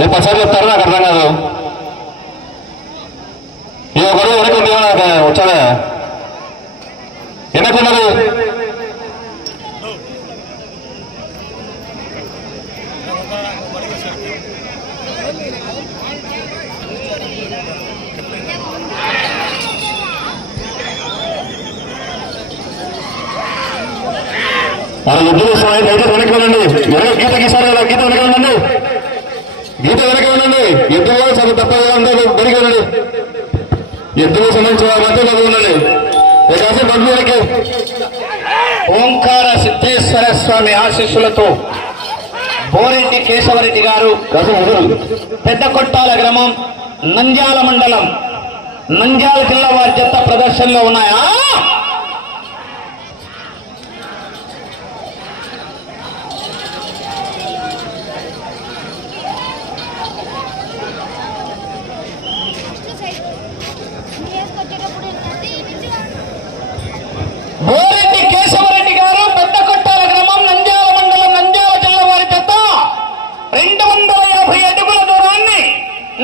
నేను పసారి చెప్తారు నాకు అర్థం కాదు. ఈ ఒకరు వెనక్కి ఉంది నాకు వచ్చాడా వెనక్కున్నది అలా ఎద్దులు సమయం అయితే వెనక్కి వెళ్ళండి. వెనక గీత గీసారు కదా గీత వెనక ఉండండి గీత వెనక ఉండండి. ఎద్దులు సగం తప్ప ఉండదు వెనక వెళ్ళండి. ఎద్దులు సంబంధించిన మధ్య నవ్వు ఉండండి. బంధు వెనక్కి. ఓంకార సిద్ధేశ్వర స్వామి ఆశీస్సులతో బోరెడ్డి కేశవరెడ్డి గారు పెద్ద కొట్టాల గ్రామం నంద్యాల మండలం నంద్యాల జిల్లా వారి జత ప్రదర్శనలో ఉన్నాయా బోరెడ్డి కేశవరెడ్డి గారు పెద్ద కొట్టాల గ్రామం నంద్యాల మండలం నంద్యాల జిల్లా వారి జత రెండు వందల యాభై అడుగుల దూరాన్ని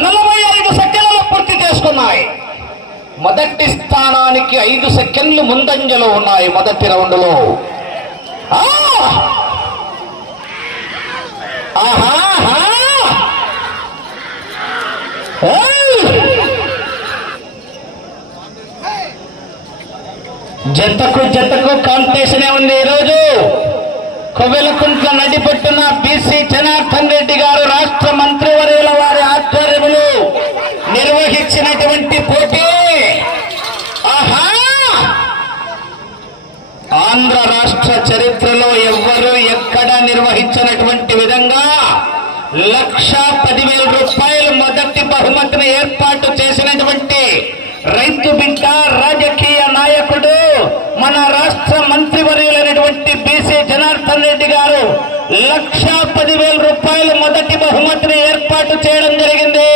నలభై ఐదు సెకండ్లలో పూర్తి చేసుకున్నాయి మొదటి స్థానానికి ఐదు సెకండ్లు ముందంజలో ఉన్నాయి మొదటి రౌండ్లో ఆ! ఆహాహా! ఏయ్! జతకు జతకు కాంపిటీషన్ ఉంది ఈరోజు. కొవ్వెలకుంట్ల నడిపెట్టిన బీసీ జనార్దన్ రెడ్డి గారు రాష్ట్ర మంత్రివర్యుల వారి ఆధ్వర్యములు నిర్వహించినటువంటి పోటీ. ఆహా! ఆంధ్ర రాష్ట్ర చరిత్రలో ఎవ్వరూ ఎక్కడ నిర్వహించినటువంటి విధంగా లక్ష పదివేల రూపాయలు మొదటి బహుమతిని ఏర్పాటు చేసినటువంటి రైతు బిడ్డ రాజకీయ మన రాష్ట్ర మంత్రివర్యులైనటువంటి బీసీ జనార్దన్ రెడ్డి గారు లక్ష పదివేల రూపాయలు మొదటి బహుమతిని ఏర్పాటు చేయడం జరిగింది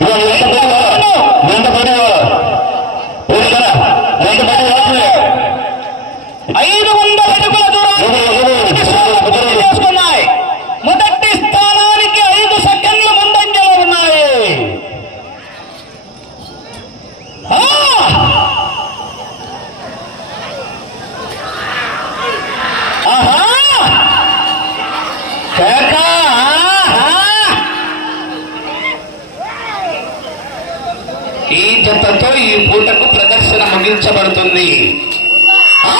ఇవాళ ఎంత పని కావాలా? ఎంత పని కావాలా? ఊరు కదా? ఎంత పని కావాలి? ఐదు వందల అడుగుల దూరాన్ని పూర్తి చేసుకున్నాయి మొదటి స్థానానికి ఐదు సెకండ్ల ముందంజలో ఉన్నాయి ఆ! ఆహా! కేక! ఆహా! ఈ జతతో ఈ పూటకు ప్రదర్శన ముగించబడుతుంది ఆ!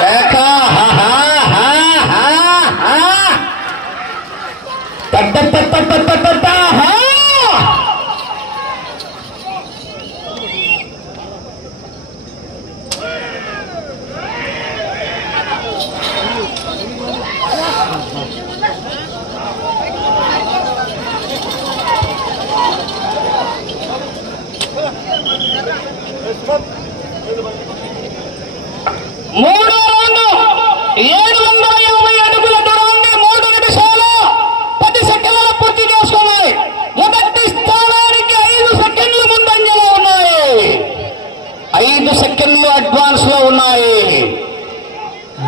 కేక! ఆహా! ఆహా! ఆహా! తట్ట తట్ట తట్ట తట్ట! ఆహా! మూడో రౌండ్ ఏడు వందల యాభై అడుగుల దూరాన్ని మూడు నిమిషాలు పది సెకండ్ల పూర్తి చేసుకున్నాయి మొదటి స్థానానికి ఐదు సెకండ్లు ముందంజలో ఉన్నాయి ఐదు సెకండ్లు అడ్వాన్స్లో ఉన్నాయి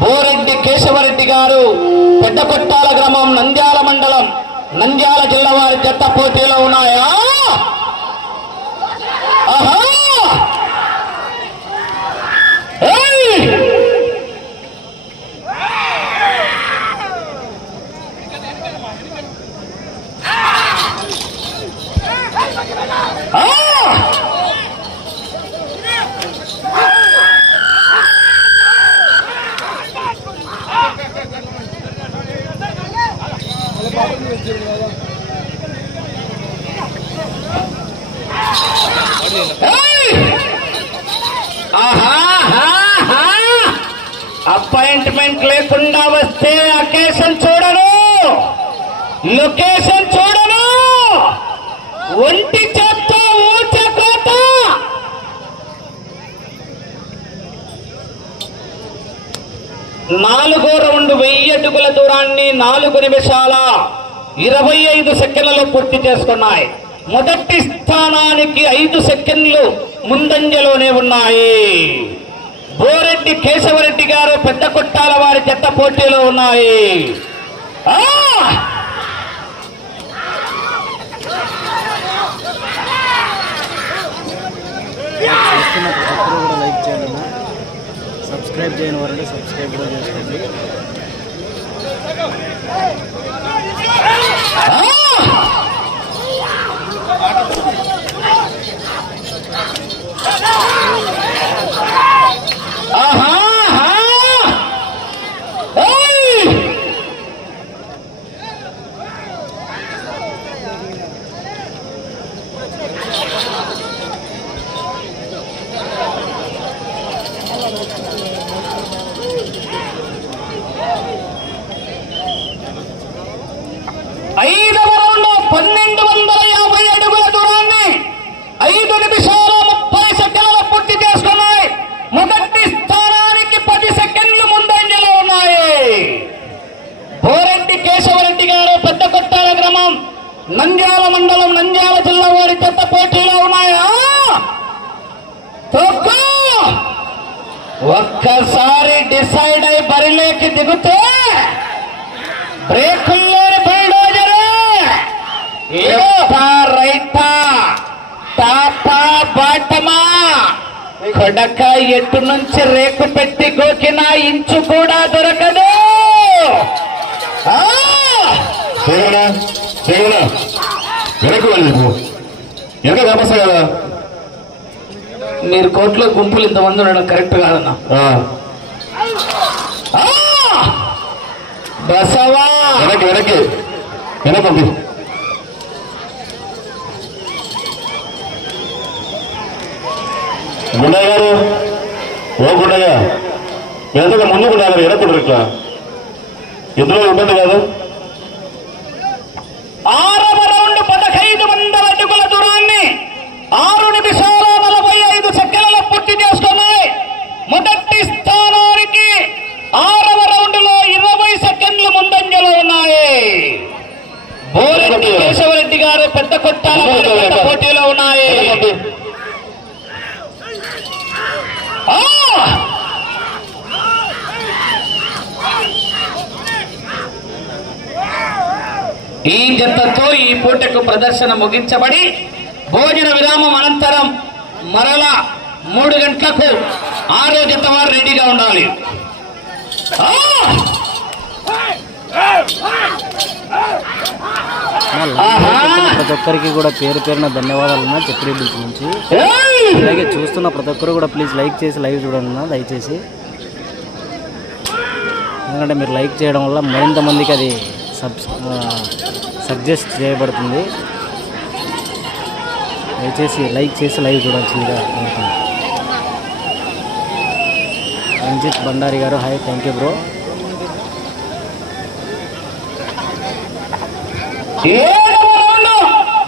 బోరెడ్డి కేశవరెడ్డి గారు పెద్ద కొట్టాల గ్రామం నంద్యాల మండలం. నంద్యాల జిల్లా వారి జట్ట పోటీలో ఉన్నాయా? అపాయింట్మెంట్ లేకుండా వస్తే అకేషన్ చూడను! లొకేషన్ చూడను! ఒంటి చేత్తో ఊచకోట నాలుగో రౌండ్ వెయ్యి అడుగుల దూరాన్ని నాలుగు నిమిషాల ఇరవై ఐదు సెకండ్లలో పూర్తి చేసుకున్నాయి. మొదటి స్థానానికి ఐదు సెకండ్లు ముందంజలోనే ఉన్నాయి. బోరెడ్డి కేశవరెడ్డి గారు పెద్ద కొట్టాల వారి చెత్త పోటీలో ఉన్నాయి. లైక్ చేయండి సబ్స్క్రైబ్ చేయని వారంటే సబ్స్క్రైబ్ కూడా చేసుకోండి. ఆహా! ఓయ్! ఐదవ రౌండ్ పన్నెండు వందల యాభై అడుగుల దూరాన్ని ఐదు నిమిషాల ముప్పై సెకండ్ల పూర్తి చేసుకున్నాయి మొదటి స్థానానికి పది సెకండ్లు ముందంజలో ఉన్నాయి బోరెడ్డి కేశవరెడ్డి గారు పెద్ద కొట్టాల గ్రామం నంద్యాల మండలం నంద్యాల జిల్లా వారి చెత్త పోటీలో ఉన్నాయా తొక్కు! ఒక్కసారి డిసైడ్ అయి బరిలోకి దిగుతే బ్రేకుల్లోని బుల్డోజరు లెఫ్టా రైటా టాపా బాటమా కొడక ఎటు నుంచి రేకు పెట్టి గోకిన ఇంచు కూడా దొరకదు! చేయగలనా చేయగలనా వెనక్కి వెళ్ళి నువ్వు వెనక కనిపిస్తా కదా? మీరు కోర్టులో గుంపులు ఇంతమంది ఉండడం కరెక్ట్ కాదన్నా! బసవా! వెనక్కి వెనక్కి. ఉంది గుండయ్య గారు. ఓ గుండయ్య వెనక ముందుకు ఉండాలి వెనక్కి ఇట్లా ఇందులో ఇబ్బంది కాదు ఆరవ రౌండ్ పదహైదు వందల అడుగుల దూరాన్ని ఆరు నిమిషాల నలభై ఐదు సెకండ్ల పూర్తి చేసుకున్నాయి మొదటి స్థానానికి ఆరవ రౌండ్లో ఇరవై సెకండ్లు ముందంజలో ఉన్నాయి బోరెడ్డి కేశవరెడ్డి గారు పెద్ద కొట్టాల వారి పెద్ద పోటీలో ఉన్నాయి వెనక్కి ఉంది. ఆ! ఈ జతతో ఈ పూటకు ప్రదర్శన ముగించబడి భోజన విరామం అనంతరం మరల మూడు గంటలకు ఆరో జత వారు రెడీగా ఉండాలి? ప్రతి ఒక్కరికి కూడా పేరు పేరున ధన్యవాదాలు అన్న చెప్పి బిల్స్ నుంచి! అలాగే చూస్తున్న ప్రతి ఒక్కరు కూడా ప్లీజ్ లైక్ చేసి లైవ్ చూడండి దయచేసి. ఎందుకంటే మీరు లైక్ చేయడం వల్ల మరింత మందికి అది సబ్ సజెస్ట్ చేయబడుతుంది. దయచేసి లైక్ చేసి లైవ్ చూడాల్సిందిగా కోరుతున్నాను రంజిత్ బండారి గారు hi thank you bro. Yeah round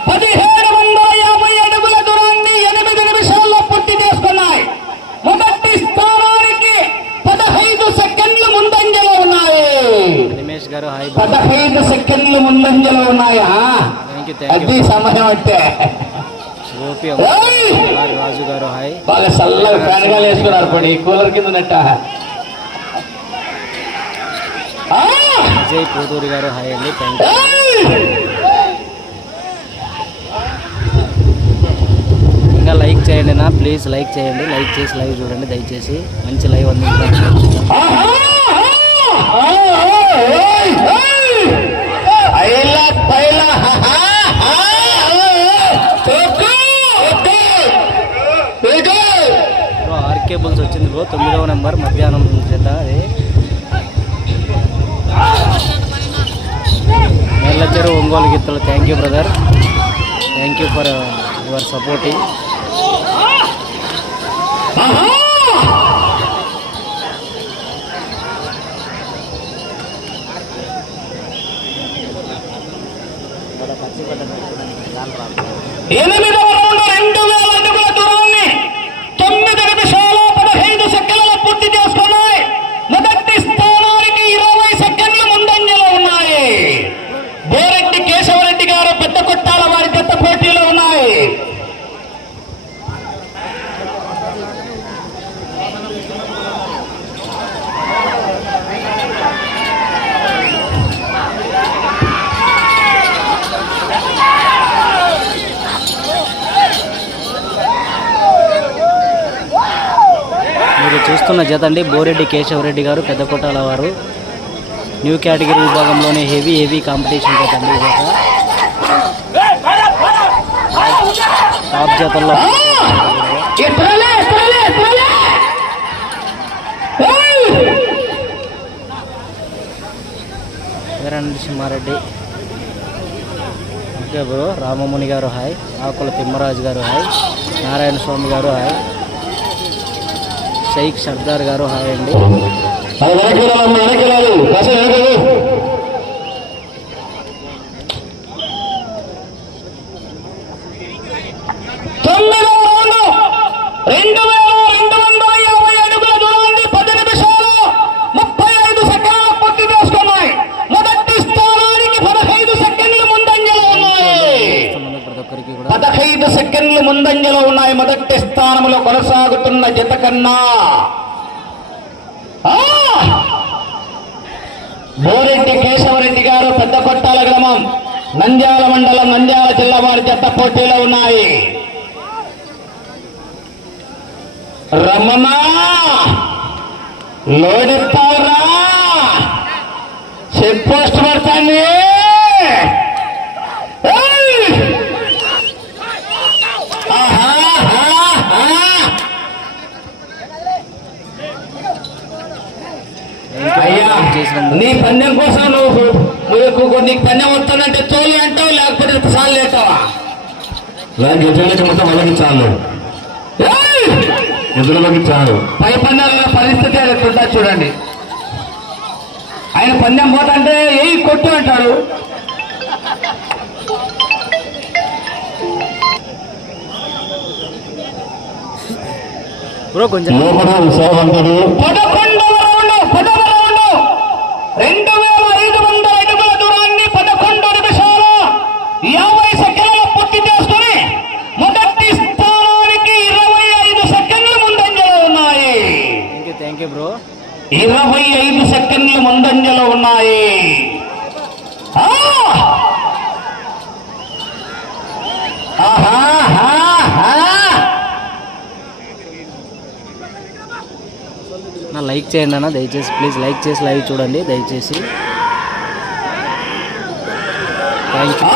పదిహేడు వందల యాభై అడుగుల దూరాన్ని ఎనిమిది నిమిషాల్లో పూర్తి చేసుకున్నాయి మొదటి స్థానానికి పదహైదు సెకండ్లు ముందంజలో ఉన్నాయి రమేష్ గారు హాయ్ పదహైదు సెకండ్లు ముందంజలో ఉన్నాయా? అది సమయం అంటే. గోపి రాజు గారు హాయ్. బాగా చల్లగా ఫ్యాన్గా వేసుకున్నారు పడి కూలర్ కింద ఉన్నట్ట. ఆ! విజయ్ పోతూరి గారు హాయ్ అండి. థ్యాంక్! ఇంకా లైక్ చేయండి నా ప్లీజ్ లైక్ చేయండి. లైక్ చేసి లైవ్ చూడండి దయచేసి. మంచి లైవ్ అందించడానికి కేబుల్స్ వచ్చింది బ్రో తొమ్మిదవ నెంబర్ మధ్యాహ్నం చేత అది మెల్లచెరు ఒంగోలు గిత్తలు. Thank you brother thank you for your supporting ఆహా! ఎనిమిదవ రౌండ్ రెండు వేల అడుగుల దూరాన్ని తొమ్మిది నిమిషాల పదహైదు సెకండ్ల పూర్తి చేసుకున్నాయి మొదటి స్థానం ఉన్న జత అండి. బోరెడ్డి కేశవరెడ్డి గారు పెద్ద కొట్టాల వారు. న్యూ కేటగిరీ విభాగంలోనే హెవీ హెవీ కాంపిటీషన్ జత అండి జత. టాప్ జతల్లో. సింహారెడ్డి. Okay bro. రామముని గారు హాయ్. ఆకుల తిమ్మరాజు గారు హాయ్. నారాయణ స్వామి గారు హాయ్. షైక్ సర్దార్ గారు హాయ్ అండి అది వెనక్కి వెళ్ళాలమ్మ వెనక్కి వెళ్ళాలి కాస్త వెనక్కి వెళ్ళు. తొమ్మిదవ రౌండ్ రెండు వేల రెండు వందల యాభై అడుగుల దూరాన్ని పది నిమిషాలు ముప్పై ఐదు సెకండ్లు పూర్తి చేసుకున్నాయి మొదటి స్థానానికి పదహైదు సెకండ్లు ముందంజలో ఉన్నాయి చూస్తున్నందుకు ప్రతి ఒక్కరికి కూడా పదహైదు సెకండ్లు ముందంజలో ఉన్నాయి మొదటి స్థానంలో కొనసాగుతున్న జత కన్నా ఆ! బోరెడ్డి కేశవరెడ్డి గారు పెద్ద కొట్టాల గ్రామం నంద్యాల మండలం నంద్యాల జిల్లా వారి జత పోటీలో ఉన్నాయి రమణ లోడిస్తావురా చెక్ పోస్ట్ చేసినందుకు నీ పందెం కోసం నువ్వు నువ్వు నీకు పందెం వస్తానంటే తోలు అంటావు లేకపోతే సార్లు లేటావా నాకు ఎదురులోకి మొత్తం వాళ్ళకి చాలు. ఎదురులోకి చాలు. పై పందాల పరిస్థితి చూడండి. ఆయన పందెం పోతంటే ఏ కొట్టు అంటాడు బ్రో కొంచెం లోపల ఉత్సాహం అంటాడు పదకొండవ రౌండ్ పదవ రౌండ్ రెండు వేల ఐదు వందల అడుగుల దూరాన్ని పదకొండు నిమిషాలు యాభై సెకండ్ల పూర్తి చేసుకుని మొదటి స్థానానికి ఇరవై ఐదు సెకండ్లు ముందంజలో ఉన్నాయి thank you thank you bro ఇరవై ఐదు సెకండ్లు ముందంజలో ఉన్నాయి ఆ! ఆహాహాహా! నా లైక్ చేయండి అన్న దయచేసి ప్లీజ్ లైక్ చేసి లైవ్ చూడండి దయచేసి. థ్యాంక్ యూ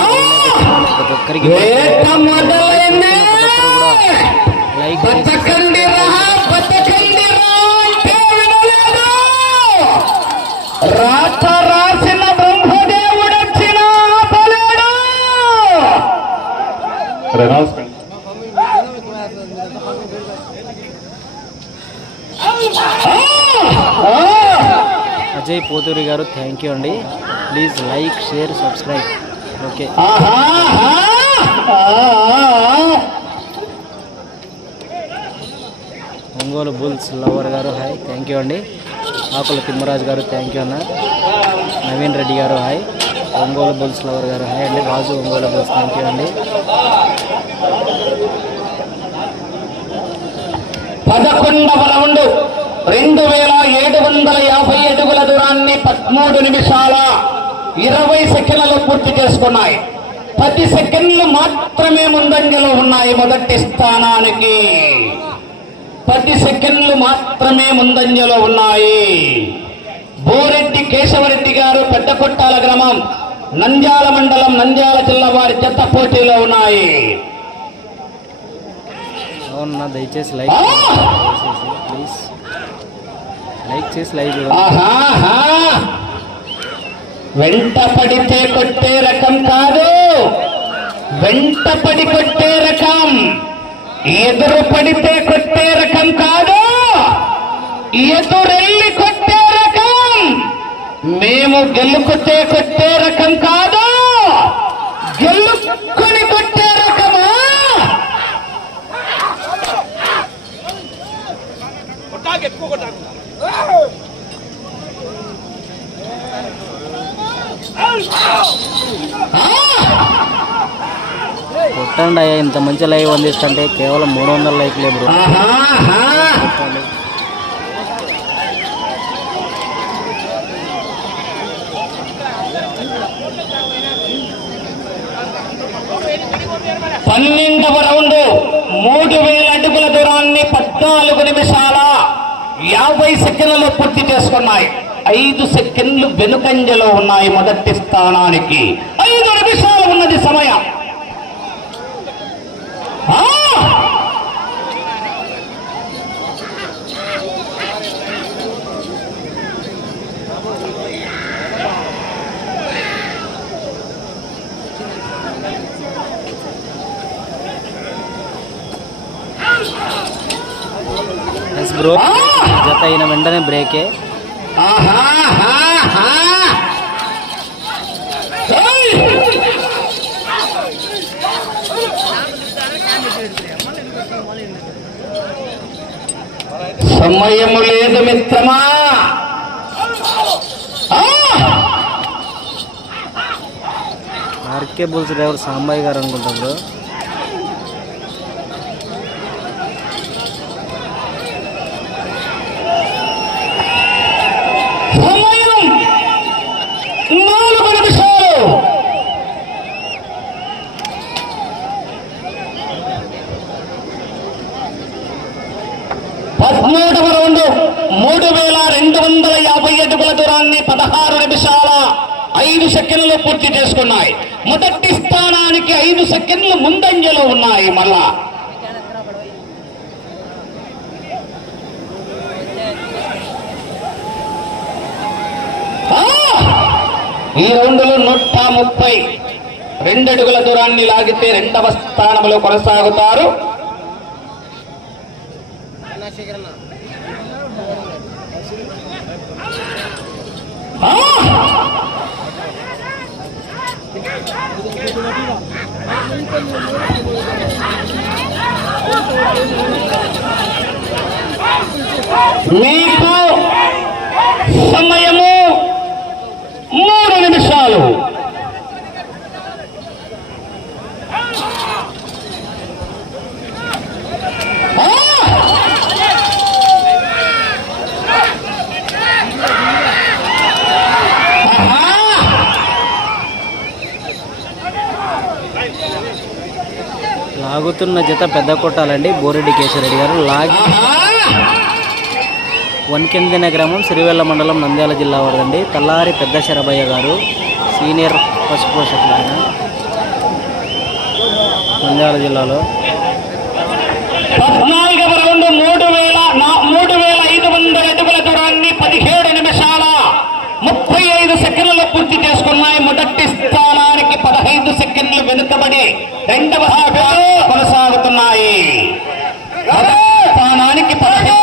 ప్రతి ఒక్కరికి. లైక్ అజయ్ గారు థ్యాంక్ యూ అండి. Please like share subscribe okay Ongole bulls lover గారు హాయ్ థ్యాంక్ యూ అండి. ఆకుల తిమ్మరాజు గారు థ్యాంక్ యూ అన్న. నవీన్ రెడ్డి గారు హాయ్ ఒంగోలు బుల్స్ లవర్ గారు హాయ్ అండి. Raju Ongole bulls thank you అండి. పదకొండవ రౌండ్ రెండు వేల ఏడు వందల యాభై దూరాన్ని పదమూడు నిమిషాల ఇరవై సెకండ్లలో పూర్తి చేసుకున్నాయి. పది సెకండ్లు మాత్రమే ముందంజలో ఉన్నాయి మొదటి స్థానానికి. పది సెకండ్లు మాత్రమే ముందంజలో ఉన్నాయి. బోరెడ్డి కేశవరెడ్డి గారు పెద్ద కొట్టాల గ్రామం నంద్యాల మండలం నంద్యాల జిల్లా వారి చెత్త పోటీలో ఉన్నాయి. దయచేసి లైక్ ప్లీజ్. లైక్ చేసి లైవ్ వెంట పడితే కొట్టే రకం కాదు. వెంట పడి కొట్టే రకం. ఎదురు పడితే కొట్టే రకం కాదు. ఎదురెళ్ళి కొట్టే రకం. మేము గెలుకుతే కొట్టే రకం కాదు గెలుక్కుని కొట్టే రకమా కొట్టండి అయ్యా ఇంత మంచి లైవ్ అందిస్తుంటే కేవలం మూడు వందల లైక్లే బ్రో. పన్నెండవ రౌండ్ మూడు వేల అడుగుల దూరాన్ని పద్నాలుగు నిమిషాల యాభై యాభై సెకండ్లలో పూర్తి చేసుకున్నాయి. ఐదు సెకండ్లు వెనుకంజలో ఉన్నాయి మొదటి స్థానానికి. ఐదు నిమిషాలు ఉన్నది సమయం. జత అయిన వెంటనే బ్రేకే! సమయము లేదు మిత్రమా! ఆర్కే బుల్స్ డ్రైవర్ సాంబాయి గారు అనుకుంటా బ్రో నాలుగు నిమిషాలు. పదమూడవ రౌండ్ మూడు వేల రెండు వందల యాభై అడుగుల దూరాన్ని పదహారు నిమిషాల ఐదు సెకండ్లు పూర్తి చేసుకున్నాయి. మొదటి స్థానానికి ఐదు సెకండ్లు ముందంజలో ఉన్నాయి మళ్ళా ఈ రౌండ్లో నూట ముప్పై రెండడుగుల దూరాన్ని లాగితే రెండవ స్థానంలో కొనసాగుతారు. మీకు సమయము మూడు నిమిషాలు! లాగుతున్న జత పెద్ద కొట్టాలండి బోరెడ్డి కేశవరెడ్డి గారు లాగి! వన్కెందిన గ్రామం సిరివెల్ల మండలం నంద్యాల జిల్లా వారండి తల్లారి పెద్ద శరభయ్య గారు సీనియర్ పశు పోషకులు ఆయన. నంద్యాల జిల్లాలో. పద్నాలుగవ రౌండ్ మూడు వేల మూడు వేల ఐదు వందల అడుగుల దూరాన్ని పదిహేడు నిమిషాల ముప్పై ఐదు సెకండ్లు పూర్తి చేసుకున్నాయి. మొదటి స్థానానికి పదహైదు సెకండ్లు వెనుకబడి రెండవ స్థానాలు కొనసాగుతున్నాయి. మొదటి స్థానానికి పదహైదు సెకండ్లు.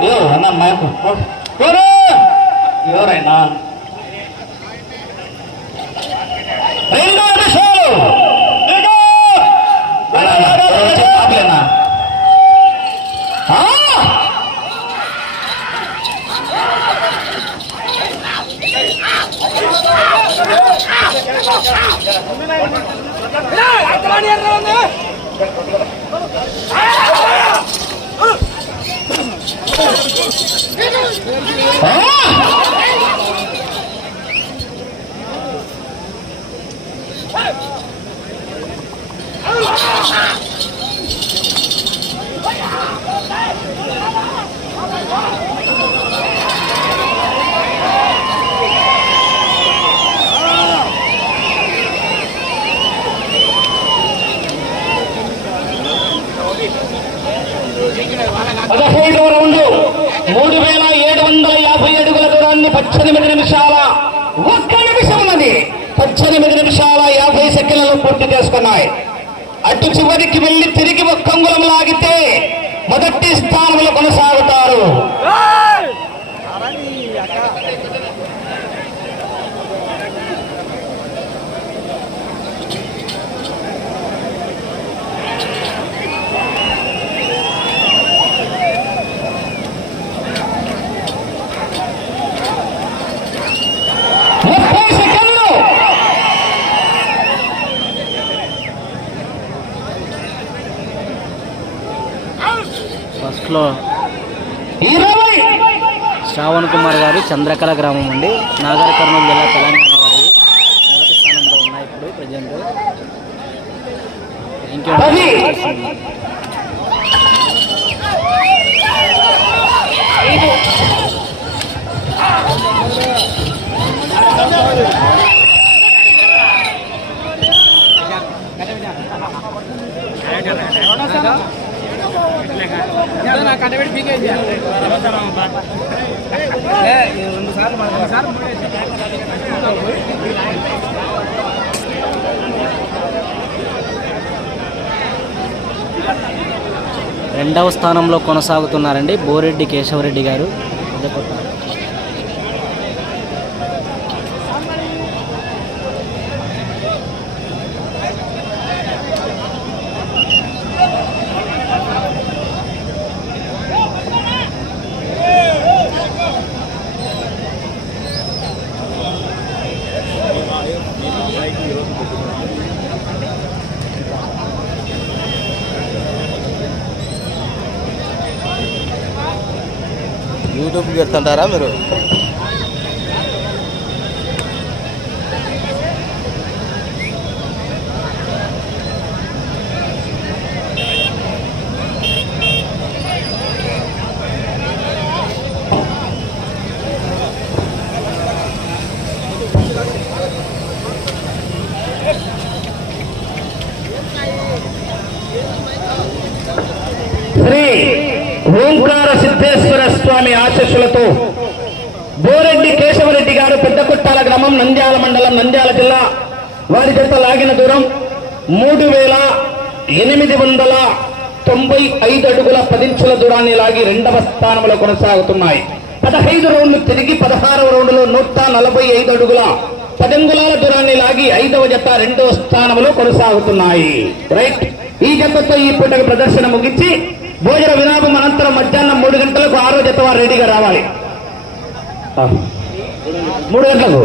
ఓ, అన్న మైకు. ఎవరు? ఎవరైనా రెండు నిమిషాలు ఇదిగో. అన్న, అన్న, వచ్చి ఆపలేనా? ఆ! あ ఇరవై. శ్రావణ్ కుమార్ గారు చంద్రకళ గ్రామం అండి. నాగర్ కర్నూలు జిల్లా తెలంగాణ వారి మొదటి స్థానంలో ఉన్నాయి ఇప్పుడు ప్రజెంట్. థ్యాంక్ యూ రెండవ స్థానంలో కొనసాగుతున్నారండి బోరెడ్డి కేశవరెడ్డి గారు. యూట్యూబ్కి పెడుతుంటారా మీరు? శ్రీ ఓంకార సిద్ధేశ్వర స్వామి ఆశస్సులతో బోరెడ్డి కేశవరెడ్డి గారు పెద్దకుట్టాల గ్రామం నంద్యాల మండలం నంద్యాల జిల్లా వారి చేత లాగిన దూరం మూడు వేల ఎనిమిది వందల తొంభై ఐదు అడుగుల పదించుల దూరాన్ని లాగి రెండవ స్థానంలో కొనసాగుతున్నాయి. పదహైదు రౌండ్లు తిరిగి పదహారవ రౌండ్లో నూట నలభై ఐదు అడుగుల పదంగులాల దూరాన్ని లాగి ఐదవ జత రెండవ స్థానంలో కొనసాగుతున్నాయి. రైట్ ఈ జతతో ఈ పూటకు ప్రదర్శన ముగించి భోజన విరామం అనంతరం మధ్యాహ్నం మూడు గంటలకు ఆరో జత వారు రెడీగా రావాలి. మూడు గంటలకు.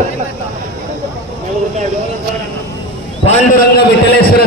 పాండురంగ విఠలేశ్వర